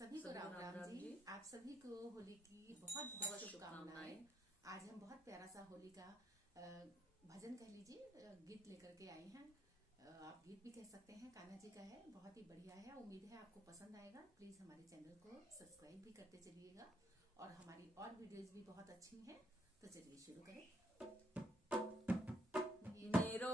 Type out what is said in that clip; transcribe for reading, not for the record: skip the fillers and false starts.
सभी को राम राम जी। आप सभी को होली की बहुत बहुत शुभकामनाएं। आज हम बहुत प्यारा सा होली का भजन कह लीजिए, गीत लेकर के आए हैं। आप गीत भी कह सकते हैं, कान्हा जी का है, बहुत ही बढ़िया है। उम्मीद है आपको पसंद आएगा। प्लीज हमारे चैनल को सब्सक्राइब भी करते चलिएगा और हमारी और वीडियोस भी बहुत अच्छी हैं। तो चलिए शुरू करें। मेरो